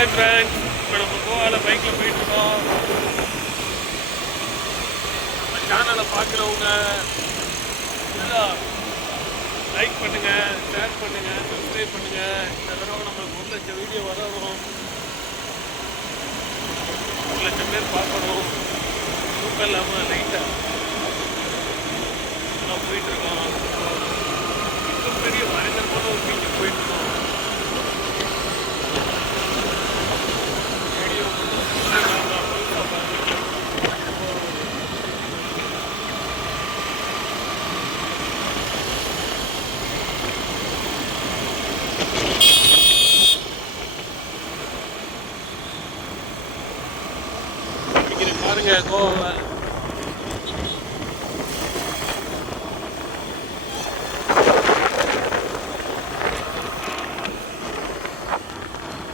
Hi friends, இப்போ நம்ம கோவாவில் பைக்கில் போயிட்டுருக்கோம். நம்ம சேனலை பார்க்குறவங்க லைக் பண்ணுங்கள், ஷேர் பண்ணுங்கள், சப்ஸ்கிரைப் பண்ணுங்கள். இந்த தடவை நம்மளுக்கு 1,00,000 வீடியோ வரணும், 1,00,000 பேர் பார்க்கணும். தூக்கம் இல்லாமல் லைட்டாக எல்லாம் போயிட்டுருக்கோம். இப்போ பெரிய பயங்கரமான ஒரு பீச்சுக்கு போயிட்டுருக்கோம். பாருங்க கோவை